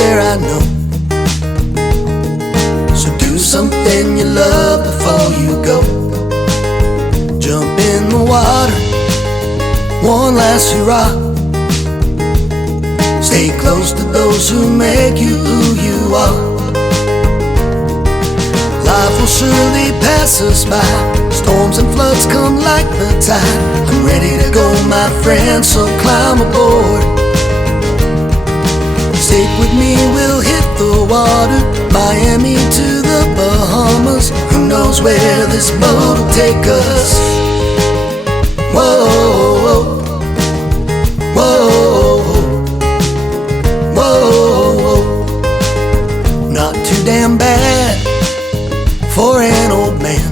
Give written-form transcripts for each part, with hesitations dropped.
there, I know. So do something you love before you go. Jump in the water, one last hurrah. Stay close to those who make you who you are. Life will surely pass us by. Storms and floods come like the tide. I'm ready to go, my friend, so climb aboard. Stick with me, we'll hit the water. Miami to the Bahamas. Who knows where this boat will take us? Whoa, whoa, whoa. Not too damn bad for an old man,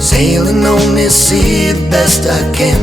sailing on this sea the best I can.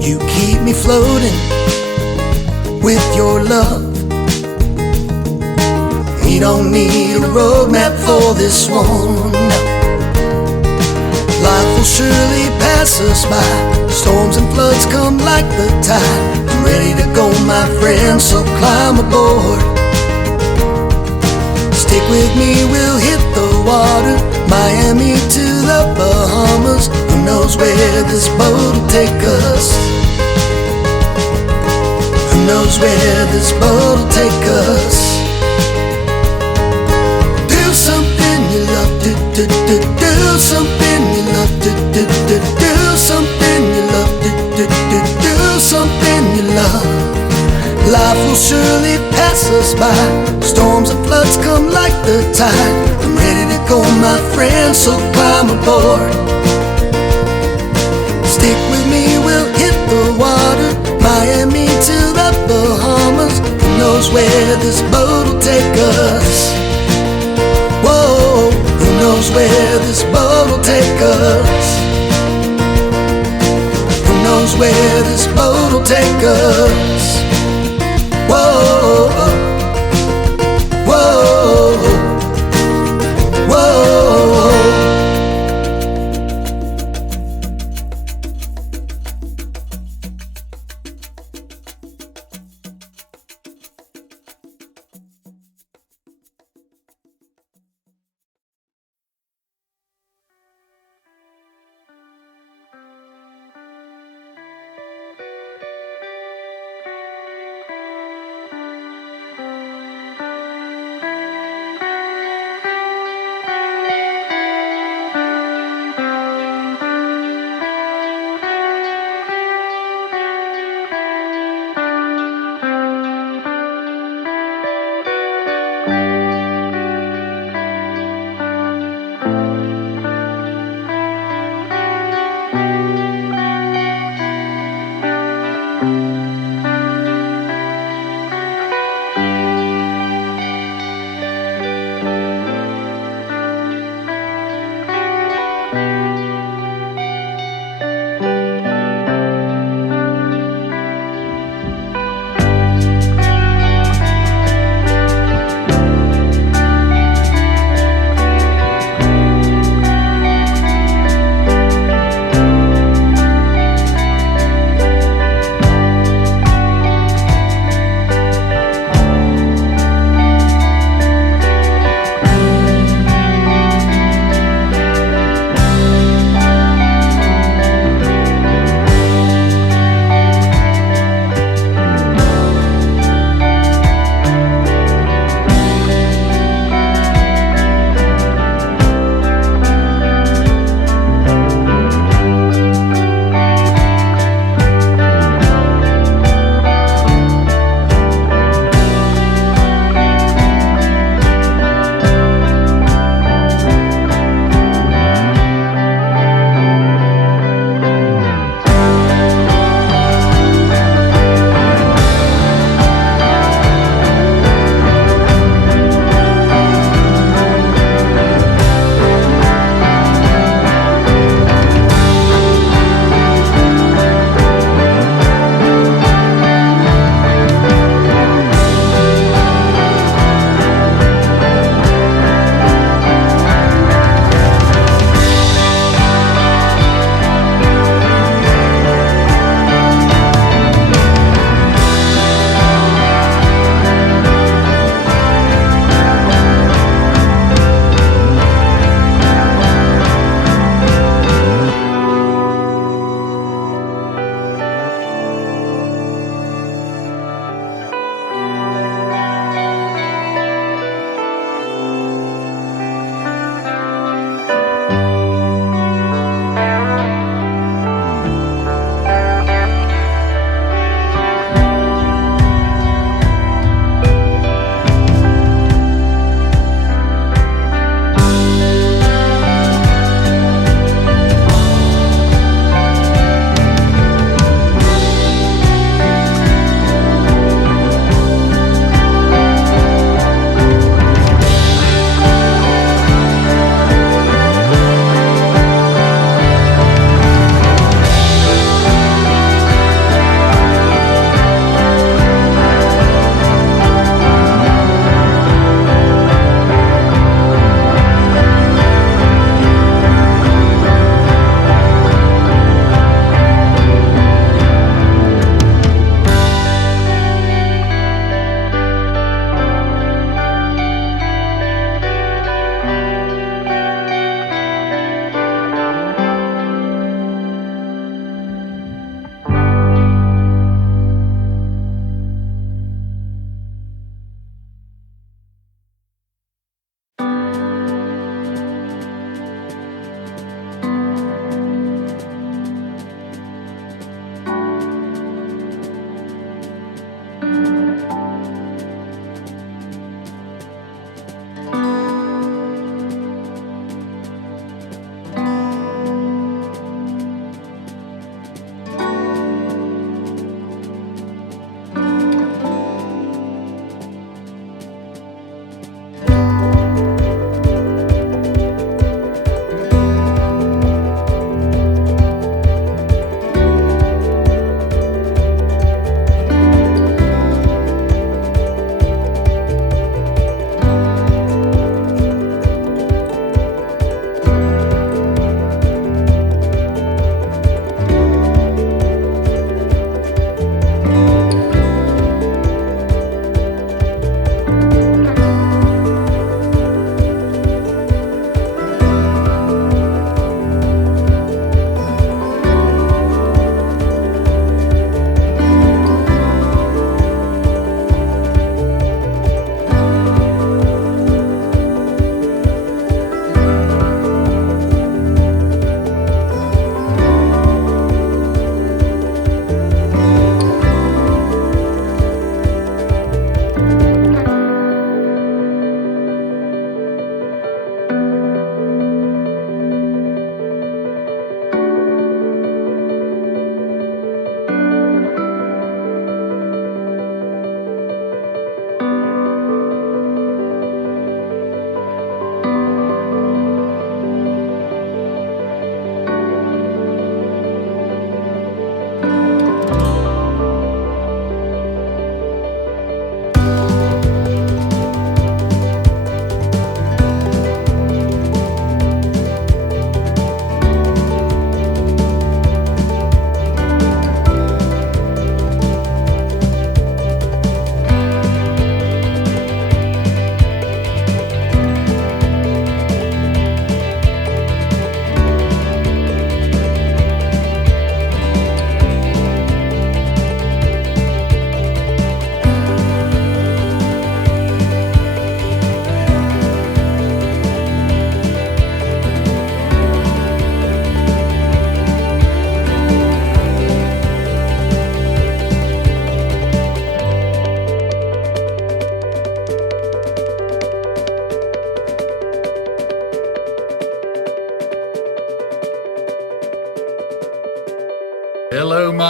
You keep me floating with your love. We don't need a roadmap for this one, no. Life will surely pass us by. Storms and floods come like the tide. I'm ready to go, my friend, so climb aboard. Stick with me, we'll hit the water. Miami to the Bahamas. Who knows where this boat will take us? Who knows where this boat will take us? Do something you love, do something you love, do something you love, do something you love. Life will surely pass us by. Storms and floods come like the tide. I'm ready to go, my friend, so climb aboard. Stick with me, we'll hit the water. Miami to the Bahamas. Who knows where this boat will take us? Whoa, who knows where this boat will take us? Who knows where this boat will take us? Whoa, whoa, whoa.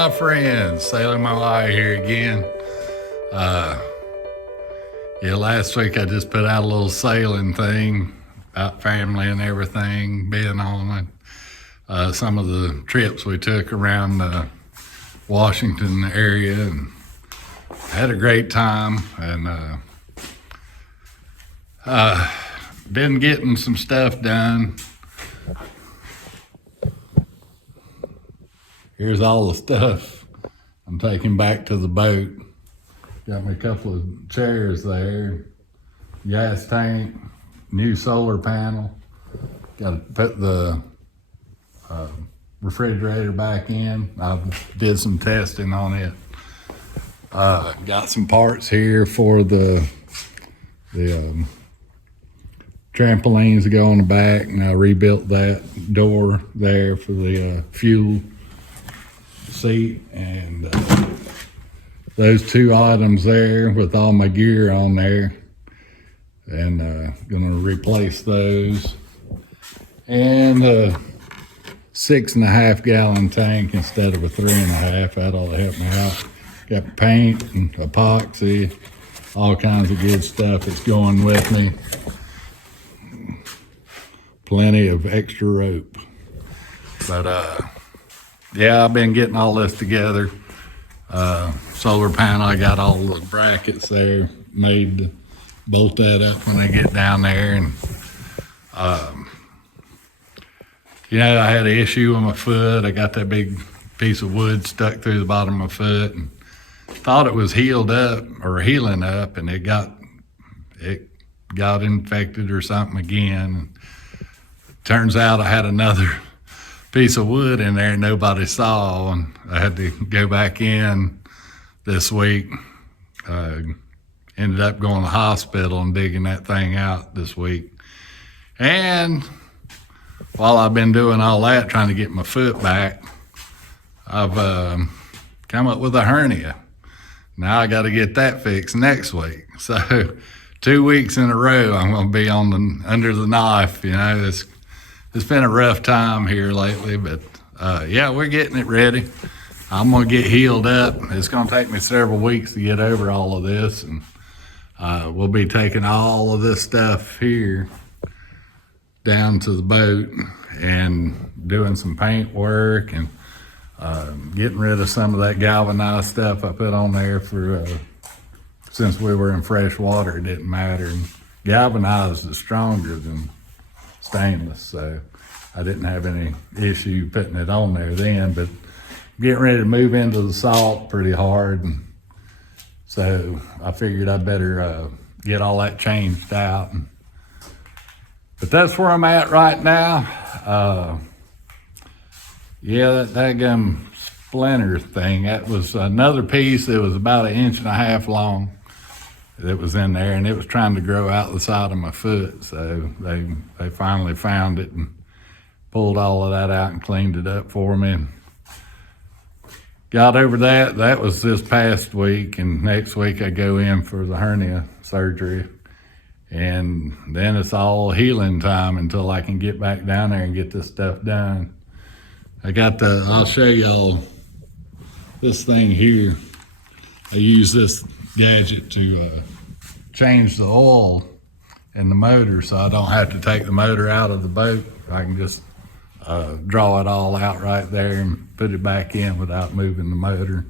my friends, Sailing Moai here again. Yeah, last week I just put out a little sailing thing about family and everything, being on it. Some of the trips we took around the Washington area, and had a great time, and been getting some stuff done. Here's all the stuff I'm taking back to the boat. Got me a couple of chairs there, gas tank, new solar panel. Got to put the refrigerator back in. I did some testing on it. Got some parts here for the trampolines that go on the back, and I rebuilt that door there for the fuel seat, and those two items there with all my gear on there, and gonna replace those, and a 6.5 gallon tank instead of a 3.5. That'll help me out. Got paint and epoxy, all kinds of good stuff that's going with me. Plenty of extra rope, but yeah, I've been getting all this together. Solar panel, I got all the brackets there made to bolt that up when I get down there. And you know, I had an issue with my foot. I got that big piece of wood stuck through the bottom of my foot, and thought it was healed up or healing up, and it got infected or something again. Turns out I had another piece of wood in there nobody saw, and I had to go back in this week. Ended up going to the hospital and digging that thing out this week. And while I've been doing all that, trying to get my foot back, I've come up with a hernia. Now I got to get that fixed next week. So 2 weeks in a row, I'm going to be under the knife. You know, it's been a rough time here lately, but yeah, we're getting it ready. I'm gonna get healed up. It's gonna take me several weeks to get over all of this, and we'll be taking all of this stuff here down to the boat and doing some paint work and getting rid of some of that galvanized stuff I put on there for since we were in fresh water, it didn't matter. And galvanized is stronger than stainless, so I didn't have any issue putting it on there then, but getting ready to move into the salt pretty hard, and so I figured I'd better get all that changed out. But that's where I'm at right now. Yeah, that daggum splinter thing, that was another piece that was about 1.5 inches long that was in there, and it was trying to grow out the side of my foot. So they finally found it and pulled all of that out and cleaned it up for me. And got over that. That was this past week, and next week I go in for the hernia surgery. And then it's all healing time until I can get back down there and get this stuff done. I'll show y'all this thing here. I use this gadget to change the oil in the motor, so I don't have to take the motor out of the boat. I can just draw it all out right there and put it back in without moving the motor,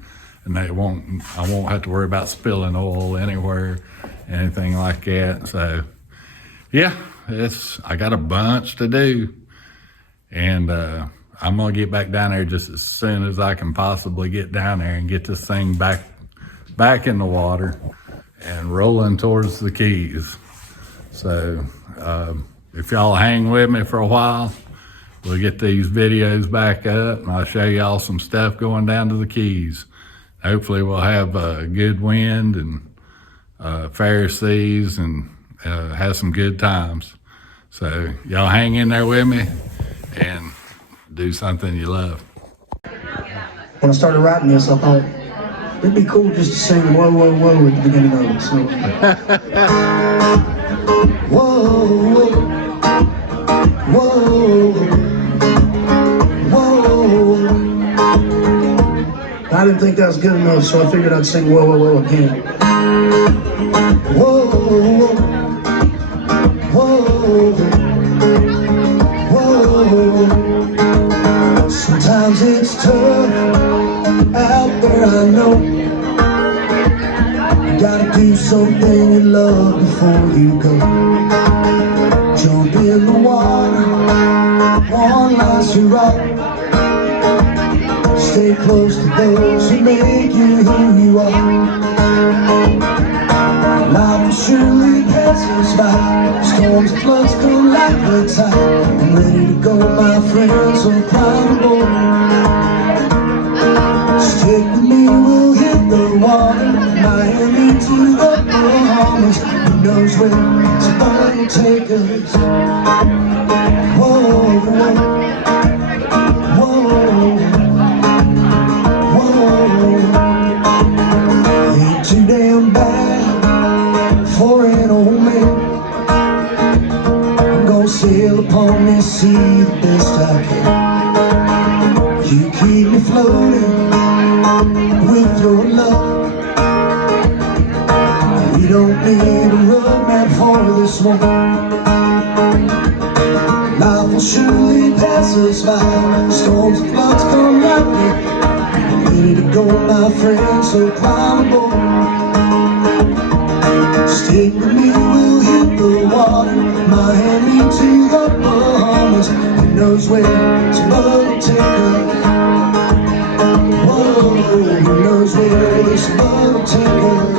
and I won't have to worry about spilling oil anywhere, anything like that. So yeah, I got a bunch to do, and I'm gonna get back down there just as soon as I can possibly get down there and get this thing back in the water and rolling towards the Keys. So if y'all hang with me for a while, we'll get these videos back up, and I'll show y'all some stuff going down to the Keys. Hopefully we'll have a good wind and fair seas, and have some good times. So y'all hang in there with me and do something you love. When I started writing this, I thought it'd be cool just to sing "Whoa, whoa, whoa" at the beginning of it. So, whoa, whoa, whoa, I didn't think that was good enough, so I figured I'd sing whoa, whoa, whoa again. Whoa, whoa, whoa. Sometimes it's tough out there, I know. You gotta do something you love before you go. Jump in the water, one last rock. Stay close to those who make you who you are. Life will surely pass us by. Storms and floods come like the tide. I'm ready to go, my friend, so climb aboard. Stick with me, we'll hit the water. Miami to the Bahamas. Who knows where tomorrow will take us. Whoa, whoa, whoa. Ain't too damn bad for an old man. I'm gonna sail upon this sea the best I can. You keep me floating with your love. We don't need a road map for this one. Life will surely pass us by. Storms and floods come like me. Ready to go, my friend, so climb aboard. Stick with me, we'll hit the water. Miami to the Bahamas. Who knows where tomorrow will take us. Whoa, who knows where this boat will take us.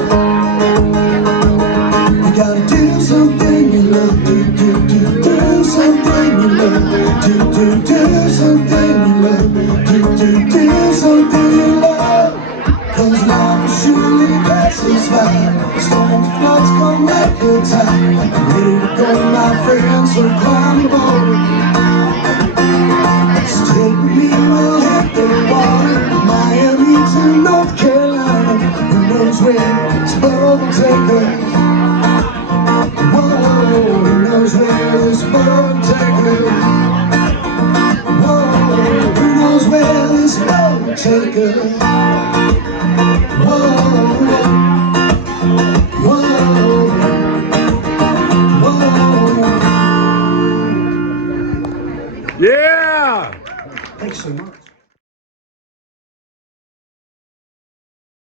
You gotta do something you love. Do something you love. Do something you love. Do something you love. Cause life will surely pass us by. Storms, floods come like a tide. I'm ready to go, my friend, so climb aboard. Stick with me, we'll hit the water. Miami to North Carolina. Who knows where this boat will take us. Whoa, who knows where this boat will take us. Whoa, who knows where this boat will take us. Whoa, whoa, whoa. Yeah! Thanks so much.